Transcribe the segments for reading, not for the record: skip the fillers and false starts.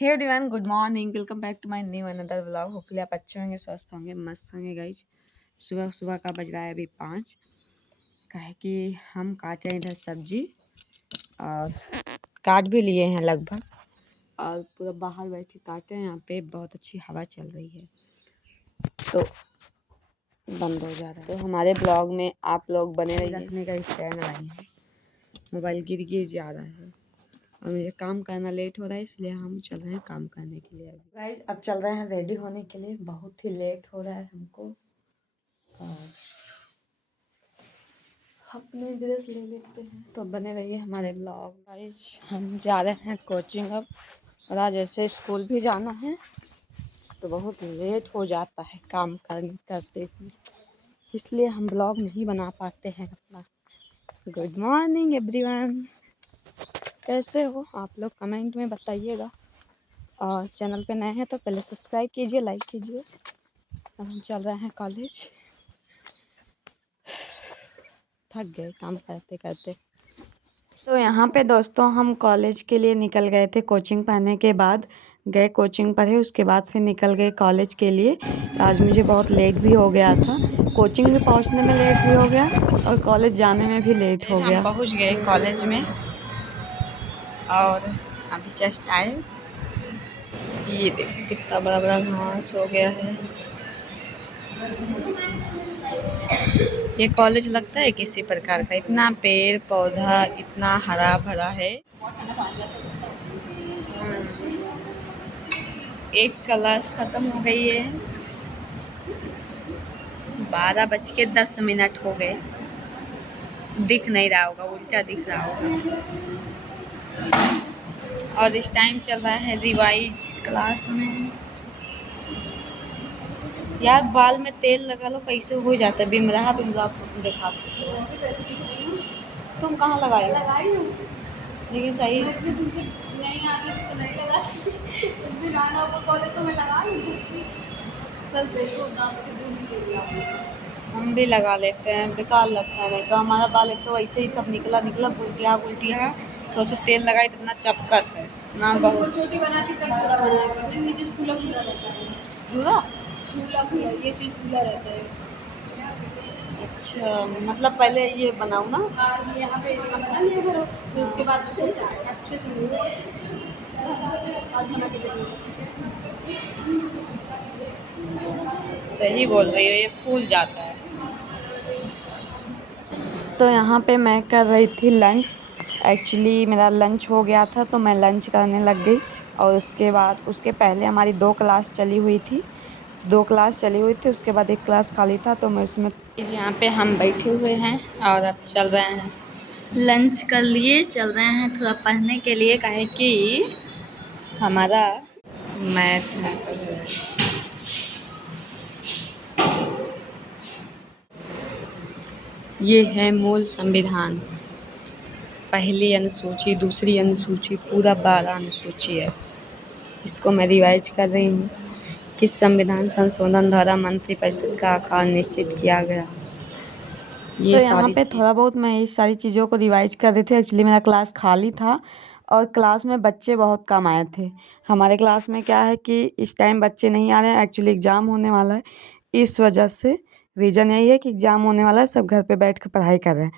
Hey everyone, good morning. Welcome back to my new another vlog. Hopefully आप अच्छे होंगे, स्वस्थ होंगे, मस्त होंगे गाइज। सुबह सुबह का बज रहा है अभी 5। काहे कि हम काटे इधर सब्जी और काट भी लिए हैं लगभग, और पूरा बाहर बैठ के काटे हैं। यहाँ पे बहुत अच्छी हवा चल रही है तो बंद हो जा रहा है। तो हमारे ब्लॉग में आप लोग बने रहिए। रखने का स्टैंड आई है, मोबाइल गिर जा रहा है और मुझे काम करना लेट हो रहा है, इसलिए हम चल रहे हैं काम करने के लिए। गाइस अब चल रहे हैं रेडी होने के लिए, बहुत ही लेट हो रहा है हमको। और अपने ड्रेस ले लेते हैं, तो बने रहिए हमारे ब्लॉग। गाइस हम जा रहे हैं कोचिंग अब, और आज ऐसे स्कूल भी जाना है तो बहुत लेट हो जाता है काम करते हुए, इसलिए हम ब्लॉग नहीं बना पाते हैं अपना। गुड मॉर्निंग एवरीवन, कैसे हो आप लोग कमेंट में बताइएगा। और चैनल पे नए हैं तो पहले सब्सक्राइब कीजिए, लाइक कीजिए। अब हम चल रहे हैं कॉलेज, थक गए काम करते करते। तो यहाँ पे दोस्तों हम कॉलेज के लिए निकल गए थे। कोचिंग पढ़ने के बाद गए कोचिंग पढ़े, उसके बाद फिर निकल गए कॉलेज के लिए। तो आज मुझे बहुत लेट भी हो गया था, कोचिंग में पहुँचने में लेट भी हो गया और कॉलेज जाने में भी लेट हो गया। हम पहुँच गए कॉलेज में और अभी जस्ट आए। ये देखो कितना बड़ा बड़ा घास हो गया है। ये कॉलेज लगता है किसी प्रकार का, इतना पेड़ पौधा इतना हरा भरा है। एक क्लास खत्म हो गई है, 12:10 हो गए। दिख नहीं रहा होगा, उल्टा दिख रहा होगा। और इस टाइम चल रहा है रिवाइज क्लास में। यार बाल में तेल लगा लो, कैसे हो जाता है बिमराह दिखा। तुम कहाँ लगाए? लेकिन सही नहीं आती तो नहीं लगा। कॉलेज तो मैं लगा हम भी लगा लेते हैं, बेकार लगता है। नहीं तो हमारा बाल एक तो वैसे ही सब निकला उल्टिया तो सब तेल लगाए तो इतना चपकत है ना। बहुत छोटी बनाती तब थोड़ा बनाया करते, नीचे खुला खुला रहता है। खुला ये चीज़ खुला रहता है। अच्छा, मतलब पहले ये बनाओ ना। ये यहाँ पे तो उसके बाद अच्छे से सही बोल रही हो, ये फूल जाता है। तो यहाँ पे मैं कर रही थी लंच। एक्चुअली मेरा लंच हो गया था तो मैं लंच करने लग गई, और उसके पहले हमारी 2 क्लास चली हुई थी। 2 क्लास चली हुई थी, उसके बाद 1 क्लास खाली था तो मैं उसमें। यहाँ पे हम बैठे हुए हैं और अब चल रहे हैं, लंच कर लिए, चल रहे हैं थोड़ा पढ़ने के लिए, काहे कि हमारा मैथ है। ये है मूल संविधान, पहली अनुसूची, दूसरी अनुसूची, पूरा 12 अनुसूची है। इसको मैं रिवाइज कर रही हूँ। किस संविधान संशोधन द्वारा मंत्रिपरिषद का आकार निश्चित किया गया। ये तो यहाँ पे थोड़ा बहुत मैं इस सारी चीज़ों को रिवाइज कर रही थी। एक्चुअली मेरा क्लास खाली था और क्लास में बच्चे बहुत कम आए थे। हमारे क्लास में क्या है कि इस टाइम बच्चे नहीं आ रहे हैं, एक्चुअली एग्ज़ाम होने वाला है, इस वजह से रीज़न यही है कि एग्ज़ाम होने वाला है, सब घर पे बैठ कर पढ़ाई कर रहे हैं।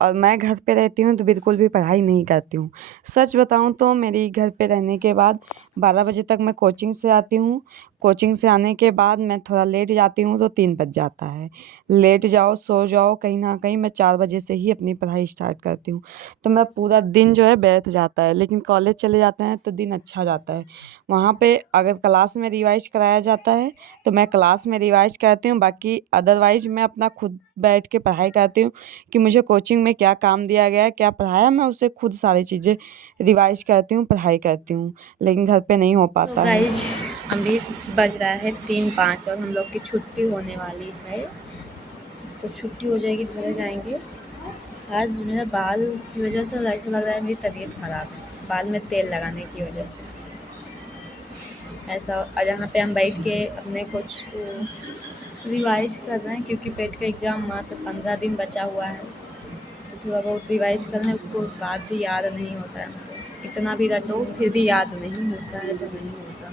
और मैं घर पे रहती हूँ तो बिल्कुल भी पढ़ाई नहीं करती हूँ। सच बताऊँ तो मेरी घर पे रहने के बाद 12 बजे तक मैं कोचिंग से आती हूँ। कोचिंग से आने के बाद मैं थोड़ा लेट जाती हूँ तो 3 बज जाता है। लेट जाओ सो जाओ, कहीं ना कहीं मैं 4 बजे से ही अपनी पढ़ाई स्टार्ट करती हूँ, तो मेरा पूरा दिन जो है व्यर्थ जाता है। लेकिन कॉलेज चले जाते हैं तो दिन अच्छा जाता है। वहाँ पे अगर क्लास में रिवाइज कराया जाता है तो मैं क्लास में रिवाइज करती हूँ, बाकी अदरवाइज मैं अपना खुद बैठ के पढ़ाई करती हूँ कि मुझे कोचिंग में क्या काम दिया गया है, क्या पढ़ाया, मैं उसे खुद सारी चीज़ें रिवाइज करती हूँ, पढ़ाई करती हूँ। लेकिन घर पे नहीं हो पाता है। अभी बज रहा है 3:05 और हम लोग की छुट्टी होने वाली है, तो छुट्टी हो जाएगी, घर जाएंगे। आज मेरा बाल की वजह से ऐसा लग रहा है मेरी तबीयत ख़राब है, बाल में तेल लगाने की वजह से ऐसा। और यहाँ पे हम बैठ के अपने कुछ रिवाइज कर रहे हैं, क्योंकि पेट का एग्ज़ाम मात्र 15 दिन बचा हुआ है, तो थोड़ा बहुत रिवाइज कर रहे हैं। उसको बाद भी याद नहीं होता है हमको, इतना भी रटो फिर भी याद नहीं होता है तो नहीं होता,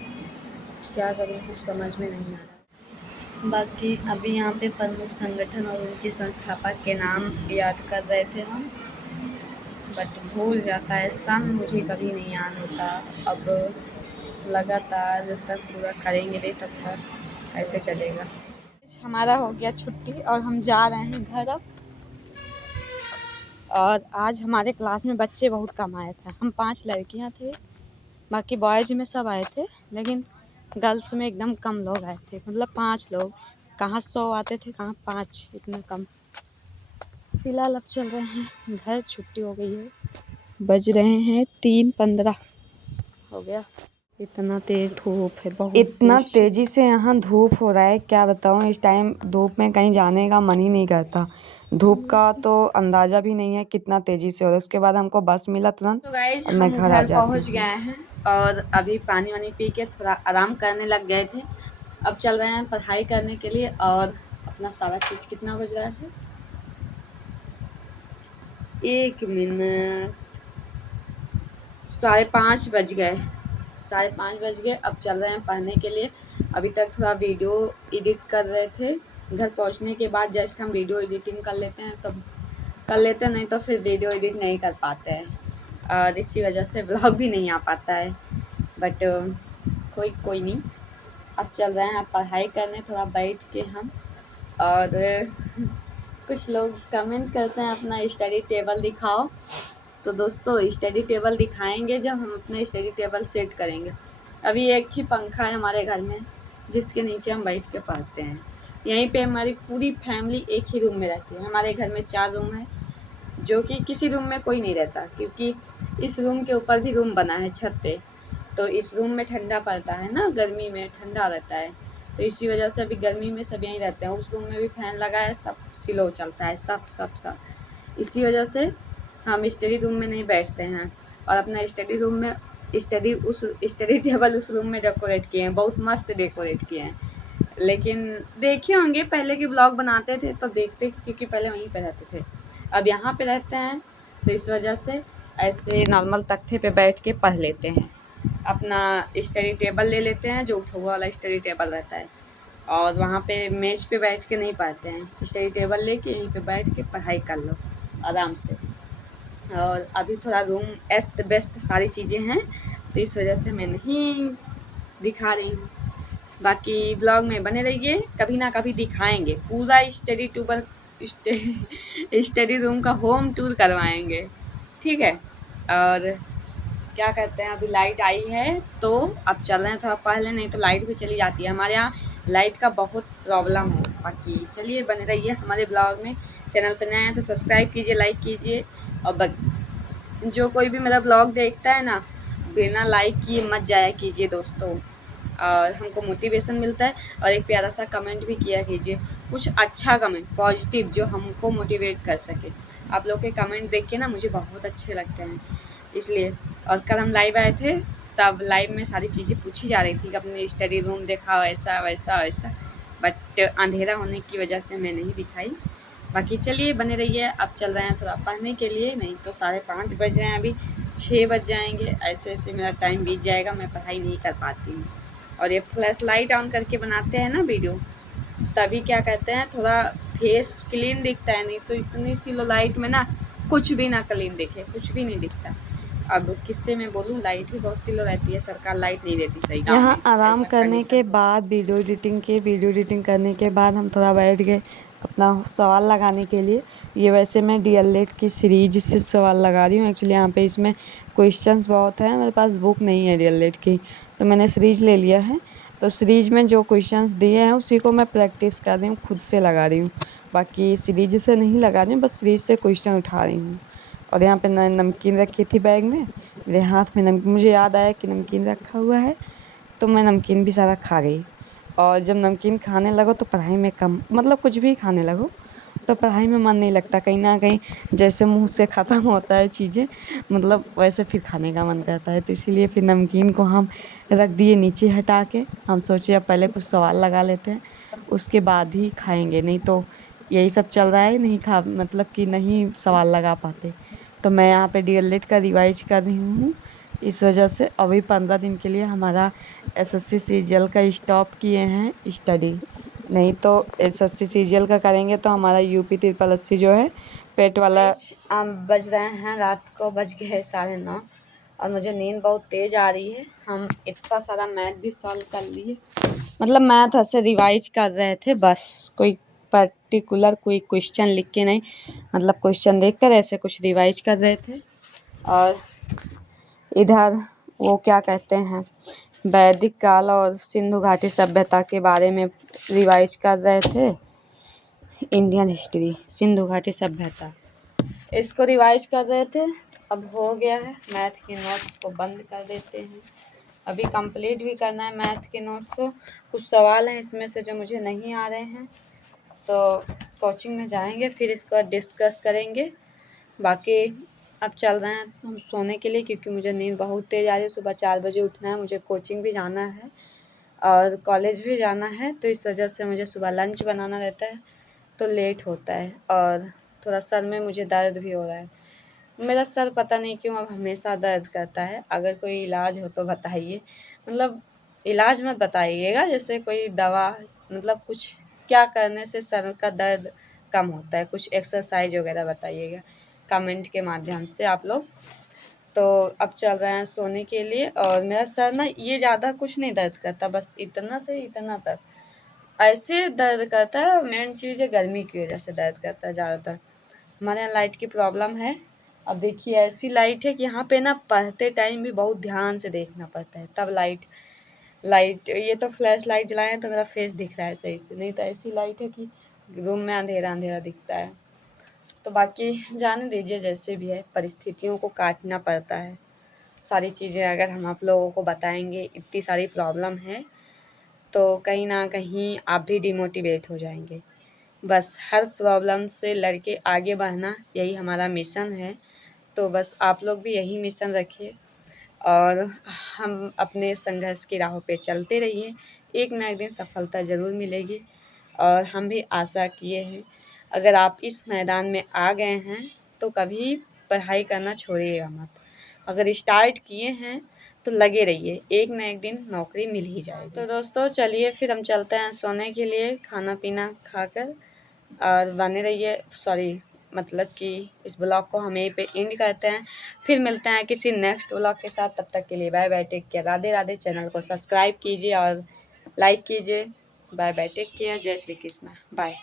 क्या करूँ कुछ समझ में नहीं आ रहा। बाकी अभी यहाँ पे प्रमुख संगठन और उनके संस्थापक के नाम याद कर रहे थे हम, बट भूल जाता है, सन मुझे कभी नहीं याद होता। अब लगातार जब तक पूरा करेंगे नहीं तब तक ऐसे चलेगा। हमारा हो गया छुट्टी और हम जा रहे हैं घर अब। और आज हमारे क्लास में बच्चे बहुत कम आए थे, हम 5 लड़कियां थे, बाकी बॉयज़ में सब आए थे, लेकिन गर्ल्स में एकदम कम लोग आए थे, मतलब 5 लोग। कहाँ 100 आते थे, कहाँ 5, इतना कम। फिलहाल अब चल रहे हैं घर, छुट्टी हो गई है, बज रहे हैं 3:15 हो गया। इतना तेज धूप है, बहुत इतना तेज़ी से यहाँ धूप हो रहा है, क्या बताऊँ। इस टाइम धूप में कहीं जाने का मन ही नहीं करता। धूप का तो अंदाज़ा भी नहीं है कितना तेज़ी से हो रहा है। उसके बाद हमको बस मिला तुरंत, तो गाइस हम घर पहुँच गए हैं और अभी पानी वानी पी के थोड़ा आराम करने लग गए थे। अब चल रहे हैं पढ़ाई करने के लिए। और अपना सारा चीज़, कितना बज रहा है, 1 मिनट, 5:30 बज गए, 5:30 बज गए। अब चल रहे हैं पढ़ने के लिए। अभी तक थोड़ा वीडियो एडिट कर रहे थे, घर पहुंचने के बाद जस्ट हम वीडियो एडिटिंग कर लेते हैं, तब कर लेते हैं, नहीं तो फिर वीडियो एडिट नहीं कर पाते हैं और इसी वजह से ब्लॉग भी नहीं आ पाता है। बट कोई नहीं, अब चल रहे हैं पढ़ाई करने थोड़ा बैठ के हम। और कुछ लोग कमेंट करते हैं अपना स्टडी टेबल दिखाओ, तो दोस्तों स्टडी टेबल दिखाएंगे जब हम अपना स्टडी टेबल सेट करेंगे। अभी एक ही पंखा है हमारे घर में जिसके नीचे हम बैठ के पढ़ते हैं। यहीं पे हमारी पूरी फैमिली एक ही रूम में रहती है। हमारे घर में 4 रूम है, जो कि किसी रूम में कोई नहीं रहता, क्योंकि इस रूम के ऊपर भी रूम बना है छत पे, तो इस रूम में ठंडा पड़ता है ना, गर्मी में ठंडा रहता है, तो इसी वजह से अभी गर्मी में सब यहीं रहते हैं। उस रूम में भी फैन लगा है, सब स्लो चलता है, सब इसी वजह से हम स्टडी रूम में नहीं बैठते हैं। और अपना स्टडी रूम में स्टडी टेबल उस रूम में डेकोरेट किए हैं, बहुत मस्त डेकोरेट किए हैं। लेकिन देखे होंगे पहले के ब्लॉग बनाते थे तो देखते, क्योंकि पहले वहीं पे रहते थे, अब यहाँ पे रहते हैं, तो इस वजह से ऐसे नॉर्मल तख्ते पे बैठ के पढ़ लेते हैं। अपना स्टडी टेबल ले लेते हैं, जो उठा हुआ वाला स्टडी टेबल रहता है, और वहाँ पे मेज पे बैठ के नहीं पढ़ते हैं, स्टडी टेबल लेके यहीं पे बैठ के पढ़ाई कर लो आराम से। और अभी थोड़ा रूम एस्त बेस्ट सारी चीज़ें हैं, तो इस वजह से मैं नहीं दिखा रही हूँ। बाकी ब्लॉग में बने रहिए, कभी ना कभी दिखाएंगे पूरा स्टडी रूम का होम टूर करवाएंगे, ठीक है। और क्या कहते हैं, अभी लाइट आई है तो अब चल रहे हैं थोड़ा पहले, नहीं तो लाइट भी चली जाती है। हमारे यहाँ लाइट का बहुत प्रॉब्लम है। बाकी चलिए बने रहिए हमारे ब्लॉग में। चैनल पर नए हैं तो सब्सक्राइब कीजिए, लाइक कीजिए। और जो कोई भी मेरा ब्लॉग देखता है ना, बिना लाइक किए मत जाया कीजिए दोस्तों, और हमको मोटिवेशन मिलता है। और एक प्यारा सा कमेंट भी किया कीजिए, कुछ अच्छा कमेंट पॉजिटिव जो हमको मोटिवेट कर सके। आप लोग के कमेंट देख के ना मुझे बहुत अच्छे लगते हैं, इसलिए। और कल हम लाइव आए थे, तब लाइव में सारी चीज़ें पूछी जा रही थी कि अपने स्टडी रूम देखा, ऐसा वैसा वैसा, बट अंधेरा होने की वजह से मैं नहीं दिखाई। बाकी चलिए बने रहिए। अब चल रहे हैं थोड़ा पढ़ने के लिए, नहीं तो 5:30 बज रहे हैं, अभी 6 बज जाएंगे, ऐसे ऐसे मेरा टाइम बीत जाएगा, मैं पढ़ाई नहीं कर पाती हूँ। और ये फ्लैश लाइट ऑन करके बनाते हैं ना वीडियो, तभी क्या कहते हैं थोड़ा फेस क्लीन दिखता है, नहीं तो इतनी सी लो लाइट में ना कुछ भी ना क्लीन दिखे, कुछ भी नहीं दिखता। अब किससे मैं बोलूँ, लाइट ही बहुत स्लो रहती है, सरकार लाइट नहीं देती सही। यहाँ आराम करने के बाद वीडियो एडिटिंग करने के बाद हम थोड़ा बैठ गए अपना सवाल लगाने के लिए। ये वैसे मैं डीएलएड की सीरीज से सवाल लगा रही हूँ एक्चुअली। यहाँ पे इसमें क्वेश्चंस बहुत हैं, मेरे पास बुक नहीं है डीएलएड की, तो मैंने सीरीज ले लिया है। तो सीरीज में जो क्वेश्चंस दिए हैं उसी को मैं प्रैक्टिस कर रही हूँ, खुद से लगा रही हूँ। बाकी सीरीज से नहीं लगा रही हूँ, बस सीरीज से क्वेश्चन उठा रही हूँ। और यहाँ पे नमकीन रखी थी बैग में, मेरे हाथ में नमकीन, मुझे याद आया कि नमकीन रखा हुआ है, तो मैं नमकीन भी सारा खा गई। और जब नमकीन खाने लगो तो पढ़ाई में कम, मतलब कुछ भी खाने लगो तो पढ़ाई में मन नहीं लगता, कहीं ना कहीं जैसे मुंह से ख़त्म होता है चीज़ें, मतलब वैसे फिर खाने का मन करता है। तो इसीलिए फिर नमकीन को हम रख दिए नीचे हटा के। हम सोचे अब पहले कुछ सवाल लगा लेते हैं, उसके बाद ही खाएंगे, नहीं तो यही सब चल रहा है, नहीं मतलब कि नहीं सवाल लगा पाते। तो मैं यहाँ पे डीएलएड का रिवाइज कर रही हूँ, इस वजह से अभी 15 दिन के लिए हमारा एसएससी सीजीएल का स्टॉप किए हैं स्टडी। नहीं तो एसएससी सीजीएल का करेंगे तो हमारा यूपी 8080 जो है पेट वाला। बज रहे हैं रात को, बज गए 9:30 और मुझे नींद बहुत तेज़ आ रही है। हम इतना सारा मैथ भी सॉल्व कर लिए, मतलब मैथ ऐसे रिवाइज कर रहे थे बस, कोई पर्टिकुलर कोई क्वेश्चन लिख के नहीं, मतलब क्वेश्चन देखकर ऐसे कुछ रिवाइज कर रहे थे। और इधर वो क्या कहते हैं, वैदिक काल और सिंधु घाटी सभ्यता के बारे में रिवाइज कर रहे थे। इंडियन हिस्ट्री, सिंधु घाटी सभ्यता, इसको रिवाइज कर रहे थे। अब हो गया है, मैथ के नोट्स को बंद कर देते हैं। अभी कंप्लीट भी करना है मैथ के नोट्स को। कुछ सवाल हैं इसमें से जो मुझे नहीं आ रहे हैं, तो कोचिंग में जाएंगे फिर इसको डिस्कस करेंगे। बाकी अब चल रहे हैं हम सोने के लिए, क्योंकि मुझे नींद बहुत तेज़ आ रही है। सुबह 4 बजे उठना है, मुझे कोचिंग भी जाना है और कॉलेज भी जाना है, तो इस वजह से मुझे सुबह लंच बनाना रहता है तो लेट होता है। और थोड़ा सर में मुझे दर्द भी हो रहा है। मेरा सर पता नहीं क्यों अब हमेशा दर्द करता है। अगर कोई इलाज हो तो बताइए, मतलब इलाज मत बताइएगा, जैसे कोई दवा, मतलब कुछ क्या करने से सर का दर्द कम होता है, कुछ एक्सरसाइज वगैरह बताइएगा कमेंट के माध्यम से आप लोग। तो अब चल रहे हैं सोने के लिए। और मेरा सर ना ये ज़्यादा कुछ नहीं दर्द करता, बस इतना से इतना तक ऐसे दर्द करता है। मेन चीज़ है गर्मी की वजह से दर्द करता है ज़्यादातर। हमारे यहाँ लाइट की प्रॉब्लम है। अब देखिए ऐसी लाइट है कि यहाँ पे ना पढ़ते टाइम भी बहुत ध्यान से देखना पड़ता है, तब लाइट ये तो फ्लैश लाइट जलाए हैं तो मेरा फेस दिख रहा है सही से, नहीं तो ऐसी लाइट है कि रूम में अंधेरा अंधेरा दिखता है। तो बाकी जाने दीजिए, जैसे भी है परिस्थितियों को काटना पड़ता है। सारी चीज़ें अगर हम आप लोगों को बताएंगे, इतनी सारी प्रॉब्लम है, तो कहीं ना कहीं आप भी डिमोटिवेट हो जाएंगे। बस हर प्रॉब्लम से लड़के आगे बढ़ना, यही हमारा मिशन है। तो बस आप लोग भी यही मिशन रखिए और हम अपने संघर्ष की राहों पे चलते रहिए। एक ना एक दिन सफलता ज़रूर मिलेगी और हम भी आशा किए हैं। अगर आप इस मैदान में आ गए हैं तो कभी पढ़ाई करना छोड़िएगा मत। अगर स्टार्ट किए हैं तो लगे रहिए, एक ना एक दिन नौकरी मिल ही जाएगी। तो दोस्तों चलिए फिर हम चलते हैं सोने के लिए, खाना पीना खाकर। और बने रहिए, सॉरी मतलब कि इस ब्लॉग को हम यहीं पे एंड करते हैं। फिर मिलते हैं किसी नेक्स्ट ब्लॉग के साथ, तब तक के लिए bye bye, take care, Radhe Radhe. Channel को सब्सक्राइब कीजिए और लाइक कीजिए। बाय बाय, टेक केयर, जय श्री कृष्णा, बाय।